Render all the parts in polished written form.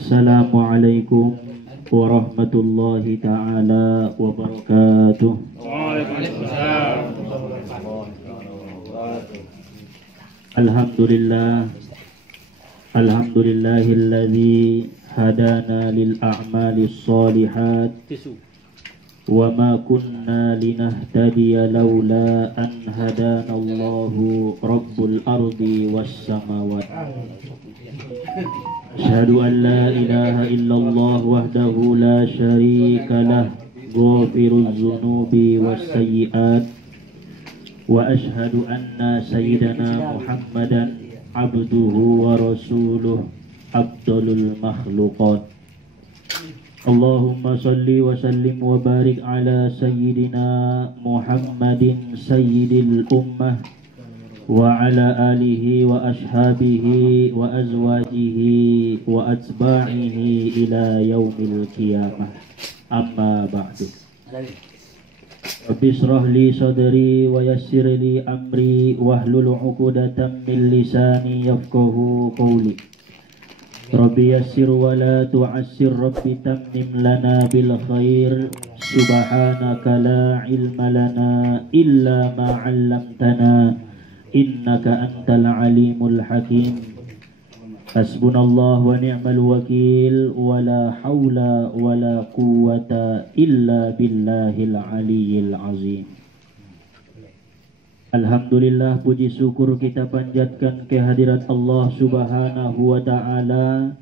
Assalamualaikum warahmatullahi ta'ala wabarakatuh. Waalaikumsalam. Alhamdulillah, alhamdulillahilladzi hadana lil a'malis shalihat wa ma kunna linahtadiya laula an hadana Allahu rabbul ardi was samawati. Asyhadu an la ilaha illallah wahdahu la syarika lah ghafiruz dzunubi was sayyi'at wa asyhadu anna sayyidana Muhammadan abduhu wa rasuluh afdalul makhluqat. Allahumma salli wa sallim wa barik ala sayyidina Muhammadin sayyidil ummah wa ala alihi wa ashabihi wa azwajihi wa atba'ihi ila yaumil qiyamah. Amma ba'du. Rabbi shrah li sadri wa yassir li amri wahlul 'uqdatam min lisani yafqahu qawli. Rabbi yassir wa la tu'assir, Rabbi tammim lana bil khair. Subhanaka la ilma lana illa ma 'allamtana innaka antal alimul hakim. Hasbunallah wa ni'mal wakil wa la hawla wa la quwwata illa billahil aliyyil azim. Alhamdulillah, puji syukur kita panjatkan kehadirat Allah subhanahu wa ta'ala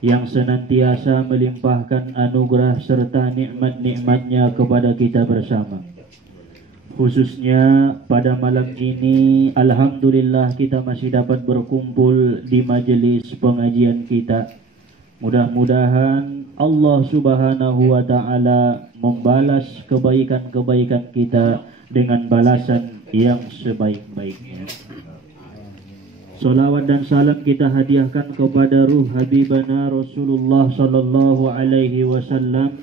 yang senantiasa melimpahkan anugerah serta nikmat-nikmatnya kepada kita bersama. Khususnya pada malam ini, alhamdulillah kita masih dapat berkumpul di majelis pengajian kita. Mudah-mudahan Allah subhanahu wa ta'ala membalas kebaikan-kebaikan kita dengan balasan yang sebaik-baiknya. Salawat dan salam kita hadiahkan kepada ruh Habibana Rasulullah sallallahu alaihi wasallam,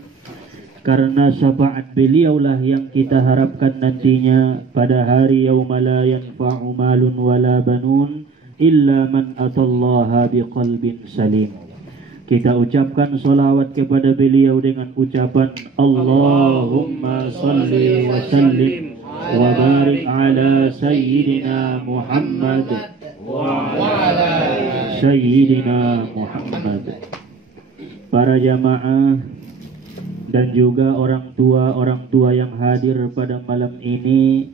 karena syafaat beliaulah yang kita harapkan nantinya pada hari yauma la yanfa'u malun wala banun illa man atallaha biqalbin salim. Kita ucapkan salawat kepada beliau dengan ucapan Allahumma salli wa sallim wa barik ala sayyidina Muhammad wa ala sayyidina Muhammad. Para jamaah dan juga orang tua yang hadir pada malam ini,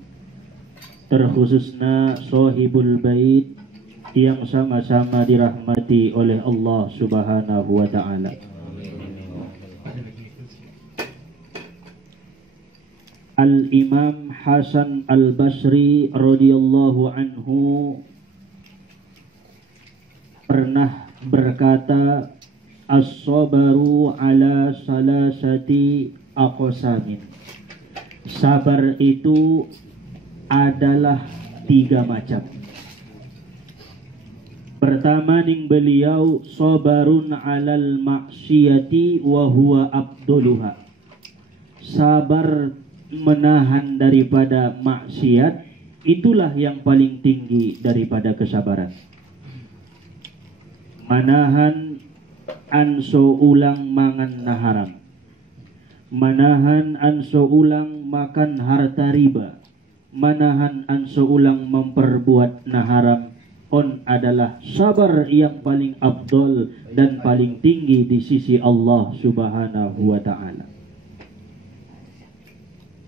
terkhususnya Sohibul Bait yang sama-sama dirahmati oleh Allah subhanahu wa ta'ala. Al-Imam Hasan Al-Basri radhiyallahu anhu pernah berkata, as-sabaru ala salasati aqsamin. Sabar itu adalah 3 macam. Pertama ning beliau, sabarun alal maksiyati wa huwa afdaluha. Sabar menahan daripada maksiat, itulah yang paling tinggi daripada kesabaran. Manahan anso ulang mangan naharam, manahan anso ulang makan harta riba, manahan anso ulang memperbuat naharam, on adalah sabar yang paling afdol dan paling tinggi di sisi Allah subhanahu wa ta'ala.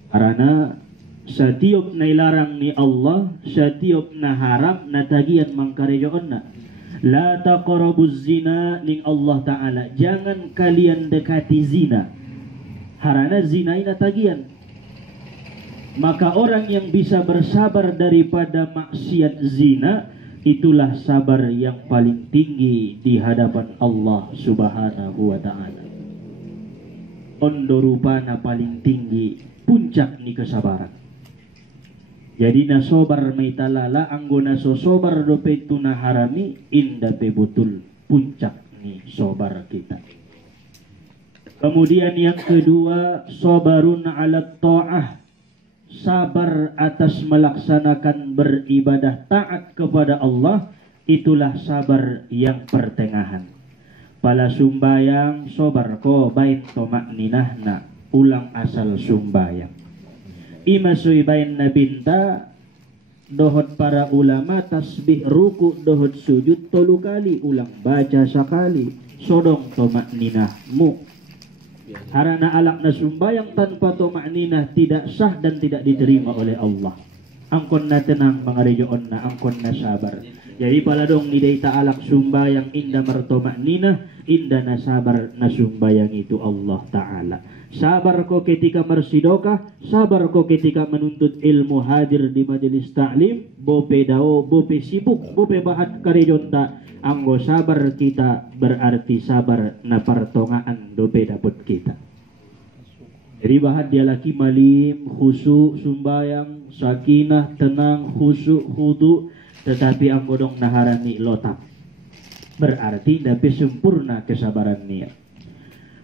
Karena setiap nailarang ni Allah, setiap naharam natagian mangkarejoonna. La taqrabuz zina ning Allah Ta'ala, jangan kalian dekati zina, harana zina ina tagian. Maka orang yang bisa bersabar daripada maksiat zina, itulah sabar yang paling tinggi di hadapan Allah subhanahu wa ta'ala. Ondorupana paling tinggi, puncak ni kesabaran. Jadi nasobar maitalala anggona sobar dope tuna harami inda betul puncak nih sobar kita. Kemudian yang kedua, sabarun ala ta'ah, sabar atas melaksanakan beribadah taat kepada Allah, itulah sabar yang pertengahan. Pala sumbayang sobar ko bain tomak ninahna ulang asal sumbayang. Imasui bain nabinta dohot para ulama tasbih ruku dohot sujud tolu kali ulang baca sekali sodong tomak ninahmu. Harana alak na sumbayang tanpa tomak ninah tidak sah dan tidak diterima oleh Allah. Angkon na tenang mga rejoon na angkon na sabar. Jadi pala dong nidai alak sumbayang inda martomak ninah inda na sabar na sumbayang itu Allah Ta'ala. Sabar ko ketika mersidokah, sabar ko ketika menuntut ilmu hadir di majelis ta'lim, bope dao, bope sibuk, bope bahat karejonta. Anggo sabar kita berarti sabar na pertongaan dope dapet kita. Jadi bahat dia laki malim, khusyuk, sumbayang, sakinah, tenang, khusyuk, khudu, tetapi anggo dong naharani lotak. Berarti dapat sempurna kesabaran niat.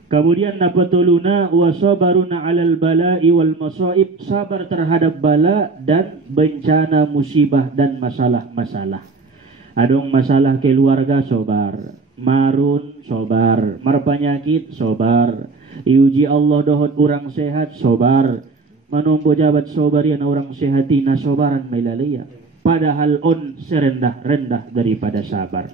Kemudian napatuluna wa sabaruna 'alal bala'i wal masaib, sabar terhadap bala dan bencana musibah dan masalah-masalah. Adong masalah keluarga sobar, marun sobar, marpanyakit sobar, iuji Allah dohot orang sehat sobar, manombo jabat sobar yang orang sehatina sobaran melalaya. Padahal on serendah-rendah daripada sabar.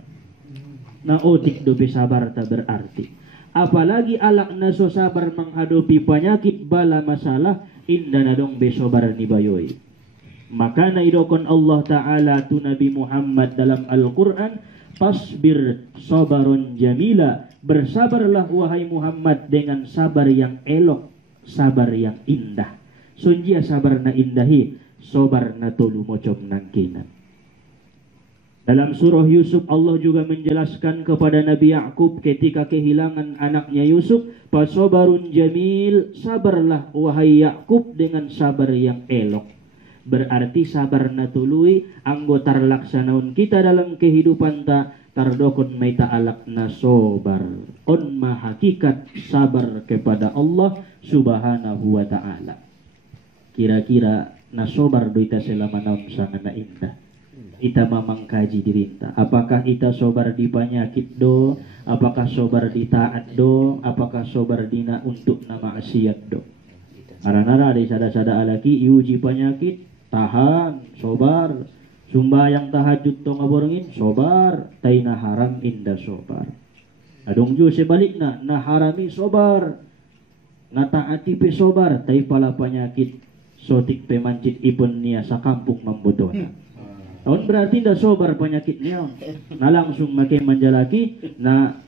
Na otik dobe sabar tak berarti. Apalagi alak naso sabar menghadapi penyakit bala masalah indah nadong besobar ni bayoy. Maka na idokon Allah Ta'ala tu Nabi Muhammad dalam Al-Quran, fasbir sabarun jamila, bersabarlah wahai Muhammad dengan sabar yang elok, sabar yang indah. Sunjia sabar na indahi, sabar na tolu mocom nangkinan. Dalam surah Yusuf Allah juga menjelaskan kepada Nabi Ya'qub ketika kehilangan anaknya Yusuf, fasabarun jamil, sabarlah wahai Ya'qub dengan sabar yang elok. Berarti sabar na tului anggo tarlaksanaun kita dalam kehidupan ta tardokon may ta'alak na sobar on mahakikat sabar kepada Allah subhanahu wa ta'ala. Kira-kira na sobar do ita selama naon sangat na indah. Ita mamangkaji dirinta. Apakah ita sobar di penyakit do? Apakah sobar di taat do? Apakah sobar dina untuk na maksiat do? Arana ada sada-sada alaki iuji penyakit tahan, sobar, sumbayang tahajud to ngaborengin, sobar, tay naharam inda sobar. Adong jo sebalikna, naharami sobar, nataati pe sobar, tay pala penyakit, sotik pe mancit ipon niya sa kampung membutuhna. Tahun berarti inda sobar penyakit niya, na langsung makin menjalaki, na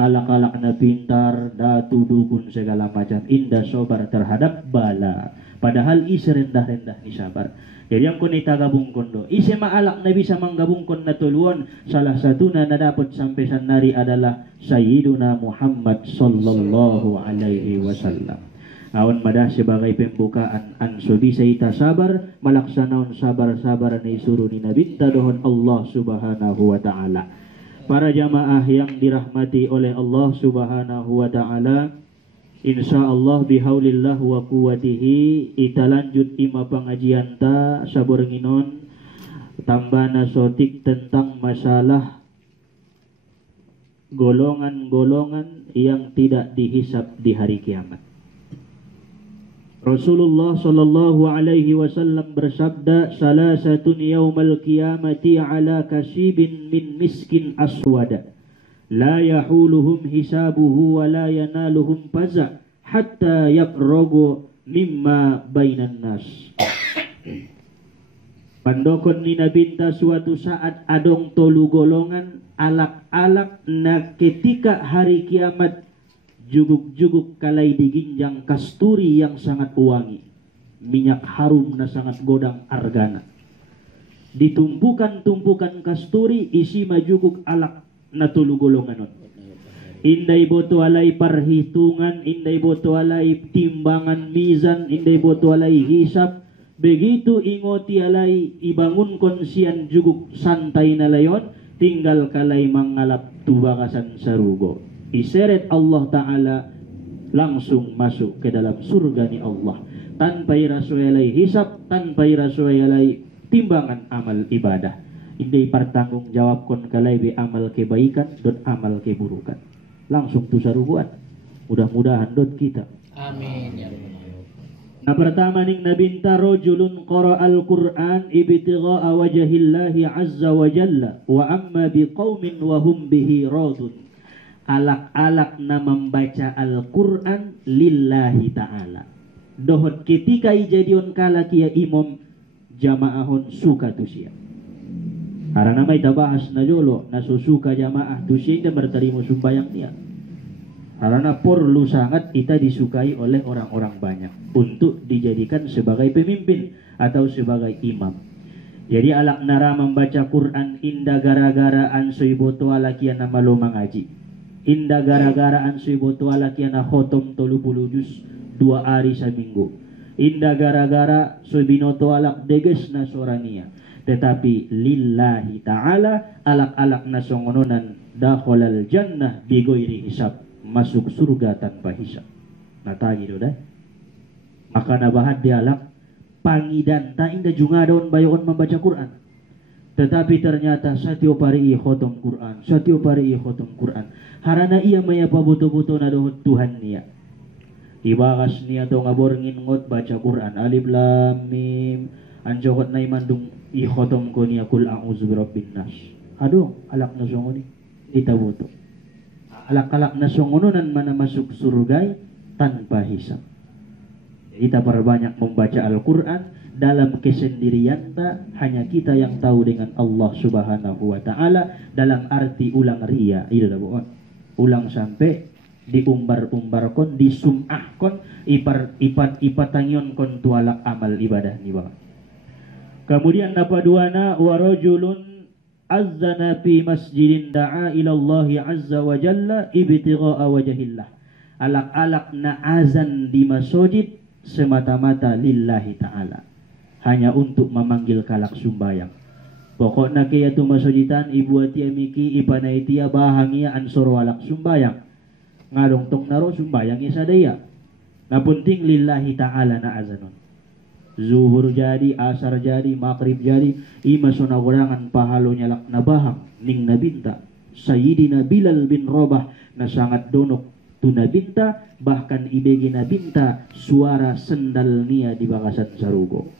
alak-alak na pintar, datu dukun segala macam, inda sobar terhadap bala. Padahal isi rendah-rendah ni sabar. Jadi yang kunita gabungkon do. Isi maalak na bisa manggabungkon na tuluan. Salah satu na dapat sampai sanari adalah Sayyiduna Muhammad sallallahu alaihi wasallam. Awan madah sebagai pembukaan anso bisa ita sabar, malaksanaon sabar-sabar ni suruh ni Nabi dohon Allah subhanahu wa ta'ala. Para jamaah yang dirahmati oleh Allah subhanahu wa ta'ala, insyaallah bihaulillah wa quwatihi ita lanjut ima pengajian ta sabornginon tambana sotik tentang masalah golongan-golongan yang tidak dihisab di hari kiamat. Rasulullah sallallahu alaihi wasallam bersabda, salasatun yaumal qiyamati ala kasibin min miskin aswada la yahuluhum hisabuhu wa la yanaluhum faza hatta yafrogo mimma bainan nas. Pandokon ni nabinta suatu saat adong tolu golongan alak-alak na ketika hari kiamat juguk-juguk kalai diginjang kasturi yang sangat wangi, minyak harum na sangat godang argana, ditumpukan-tumpukan kasturi isi majuguk alak na tulu golongan nun. Inday boto alay perhitungan, inday boto alay timbangan mizan, inday boto alay hisap. Begitu ingoti alay ibangun konsian juguk santai na layon, tinggal kalay mangalap tubakasan sarugo. Iseret Allah Ta'ala langsung masuk ke dalam surga ni Allah. Tanpa irasway alay hisap, tanpa irasway alay timbangan amal ibadah. Indai pertanggung jawabkan kalai be amal kebaikan dan amal keburukan. Langsung tu sarubuan. Mudah-mudahan dot kita. Amin ya rabbal alamin. Nah pertama ning nabinta rajulun qara'al Qur'an ibtigha'a wajhillahi azza wa jalla wa amma biqaumin wa hum bihi radun. Alak-alak na membaca Al-Qur'an lillahi ta'ala. Dohot ketika ijadion kala kia imam jamaahon suka tu siya. Karena may tabahas na jolo na susuka jamaah tu siya berterima sumbayang niya. Karena perlu sangat kita disukai oleh orang-orang banyak untuk dijadikan sebagai pemimpin atau sebagai imam. Jadi alak nara membaca Quran inda gara-gara ansoi boto alakiana malo mangaji. Inda gara-gara ansoi boto alakiana khotom 30 juz 2 hari seminggu. Inda gara-gara sobinoto alak deges na sorania. Tetapi lillahi ta'ala alak-alak na songononan dakhalal jannah bigoiri hisab. Masuk surga tanpa hisab. Natagi do dah. Maka nabahat dialak pangidan ta inda junga daun bayon membaca Quran. Tetapi ternyata satyo pari khotom Quran, satyo pari khotom Quran. Harana ia maya pabuto-buto na dohot Tuhan niya. Ibagas niya to ngaborngin ngot baca Quran alif lam mim anjokot na imandung ikhotom ko niya kul a'udzu birabbin nas. Aduh alak na songoni itabuto. Alak-alak na songononan mana masuk surga tanpa hisab. Kita perbanyak membaca Al-Quran dalam kesendirian tak hanya kita yang tahu dengan Allah Subhanahu wa Ta'ala dalam arti ulang ria. Itu dah bukan. Ulang sampai diumbar-umbarkon, disumahkon, ipat-ipatangion kon tualak amal ibadah ni bawah. Kemudian napaduana warajulun azzana fi masjidin da'a ila Allah azza wa jalla ibtigha'a wajhillah. Alak-alak na azan di masjid semata-mata lillahi ta'ala. Hanya untuk memanggil kalak sumbayang. Pokoknya kaya tu masjidan ibu atia miki ipanai tia bahangia ansor walak sumbayang. Ngadong tok naro sumbayang isadaya. Na penting lillahi ta'ala na azanon. Zuhur jadi, asar jadi, maghrib jadi, ima sunagurangan pahalo nyalak na bahang ning nabinta. Sayyidina Bilal bin Rabah na sangat donok tu nabinta, bahkan ibegi nabinta suara sendal niya di bakasan sarugo.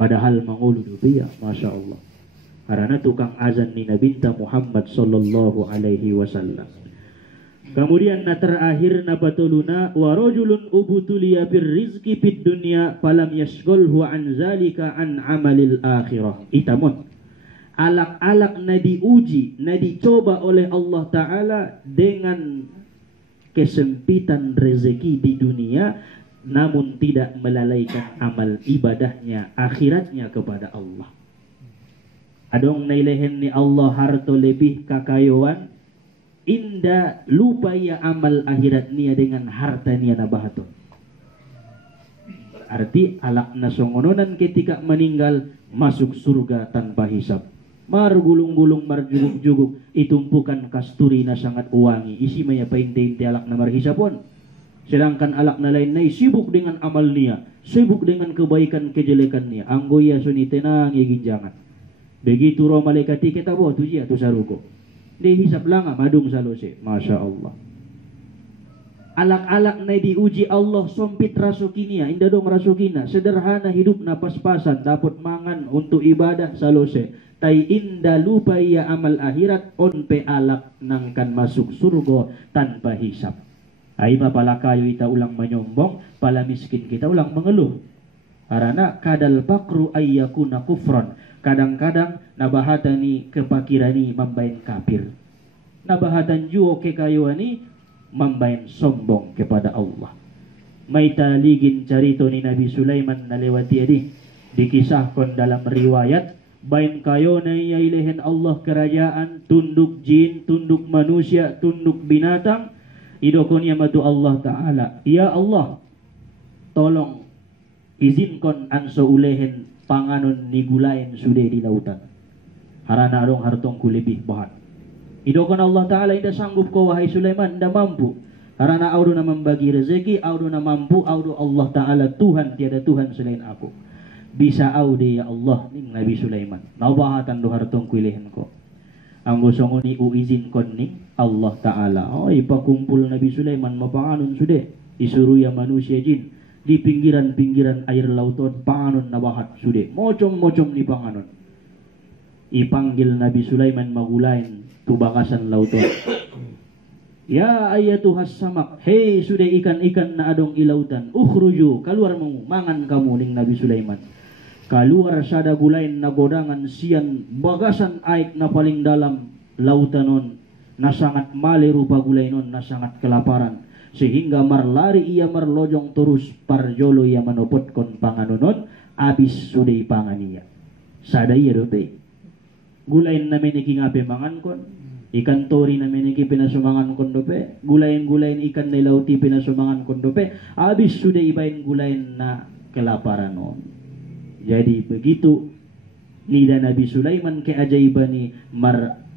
Padahal mangulu dia, Masya Allah. Karena tukang azan ni nabinta Muhammad sallallahu alaihi wasallam. Kemudian na terakhir na batuluna wa rajulun ubutuliya birrizqi fid dunya falam yashghalhu an zalika an amalil akhirah. Itamon alak-alak na diuji, na dicoba oleh Allah Ta'ala dengan kesempitan rezeki di dunia, namun tidak melalaikan amal ibadahnya, akhiratnya kepada Allah. Adong nailehen ni Allah harto lebih kakayoan, inda lupa ya amal akhirat niya dengan harta niya na bahaton. Berarti alak na songononan ketika meninggal masuk surga tanpa hisab. Margulung-gulung marjuguk-juguk itumpukan kasturi na sangat wangi. Isi maya painte-inte alak na marhisapon. Sedangkan alak na lain na sibuk dengan amal niya, sibuk dengan kebaikan kejelekan niya. Anggoya sunitenang iginjangan. Begitu roh malaikati kita bo tuji atu saruko. Dihisap lang madung salose. Masya Allah. Alak-alak na diuji Allah sompit rasukinia, indah dong rasukina, sederhana hidup na pas-pasan, dapat mangan untuk ibadah salose. Tai indah lupa ia amal akhirat, onpe alak nangkan masuk surga tanpa hisap. Ay pala kayo ita ulang menyombong, pala miskin kita ulang mengeluh. Karena kadal pakru ayyakuna kufron. Kadang-kadang nabahatani kepakirani membain kafir. Nabahatan juo kekayuani membain sombong kepada Allah. Maita ligin carito ni Nabi Sulaiman nalewati adi. Dikisahkan dalam riwayat. Bain kayo na iyailehen Allah kerajaan. Tunduk jin, tunduk manusia, tunduk binatang. Idokon yamatu Allah Ta'ala. Ya Allah, tolong izinkan anso ulehen panganon ni gulain sudah di lautan. Harana adong hartongku lebih bahan. Idokon Allah Ta'ala indah sanggup kau wahai Sulaiman, indah mampu. Harana audu na membagi rezeki, audu na mampu, audu Allah Ta'ala Tuhan, tiada Tuhan selain aku. bisa audi ya Allah ning Nabi Sulaiman nabahatan do hartong kuilihan ko anggo songoni izin kon ning Allah Ta'ala. Oh ipakumpul Nabi Sulaiman mapanganon sude disuruh ya manusia jin di pinggiran-pinggiran air lauton panganon nabahat sude mocom-mocom ni panganon ipanggil Nabi Sulaiman magulain tubakasan lauton. Ya ayatuhas samak, hei sudah ikan-ikan na adong ilautan, ukhruju, keluar mau, mangan kamu ning Nabi Sulaiman. Keluar sada gulain na godangan sian bagasan aik na paling dalam lautanon, na sangat male rupa gulainon, na sangat kelaparan. Sehingga marlari ia marlojong terus parjolo ia manopot kon panganonon, abis sudah ipangan ia. Sada iya dope. Gulain na meniki ngape mangan kon, ikan tori na meniki pinasumangan kondope, gulain-gulain ikan na lauti pinasumangan kondope, habis sudah ibain gulain na kelaparan on. Jadi begitu nida Nabi Sulaiman keajaibani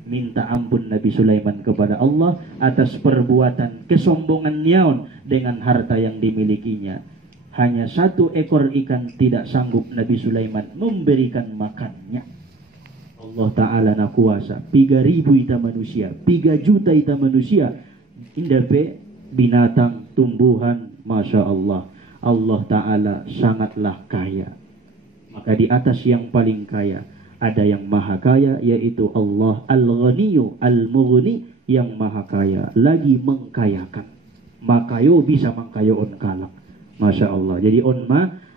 minta ampun Nabi Sulaiman kepada Allah atas perbuatan kesombongan niaon dengan harta yang dimilikinya. Hanya 1 ekor ikan tidak sanggup Nabi Sulaiman memberikan makannya. Allah Ta'ala na kuasa 3.000 ita manusia 3 juta ita manusia indape binatang tumbuhan Masya Allah. Allah Ta'ala sangatlah kaya. Maka di atas yang paling kaya ada yang maha kaya yaitu Allah Al-Ghaniyu Al-Mughni yang maha kaya lagi mengkayakan. Makayo bisa mengkayo on kalak Masya Allah. Jadi on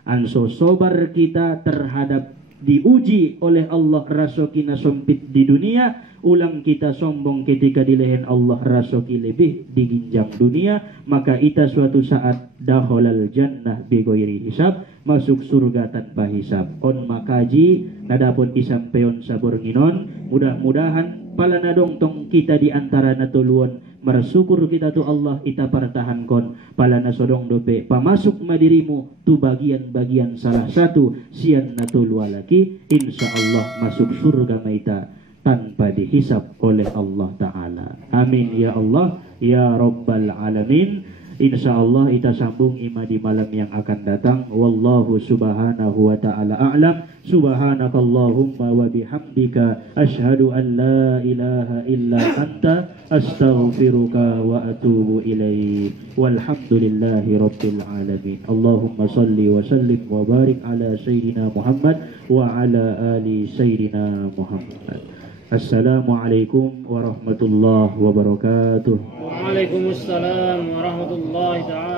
anso sobar kita terhadap diuji oleh Allah rasokina sempit di dunia, ulang kita sombong ketika dilehen Allah rasoki lebih di ginjang dunia, maka ita suatu saat dakhalal jannah bigoiri hisab, masuk surga tanpa hisab. On makaji nadapun isampeon sabur nginon, mudah-mudahan pala nadong tong kita di antara natuluan bersyukur kita tu Allah ita pertahankon pala nasodong dope pamasuk madirimu tu bagian-bagian salah satu sian natulua lagi insya Allah masuk surga maita tanpa dihisab oleh Allah Ta'ala. Amin ya Allah ya Rabbal Alamin. Insya Allah kita sambung ima di malam yang akan datang. Wallahu subhanahu wa ta'ala a'lam. Subhanakallahumma wa bihamdika ashhadu an la ilaha illa anta astaghfiruka wa atubu ilaik. Walhamdulillahi rabbil alamin. Allahumma salli wa sallim wa barik ala sayyidina Muhammad wa ala ali sayyidina Muhammad. Assalamualaikum warahmatullahi wabarakatuh. Waalaikumsalam warahmatullahi taala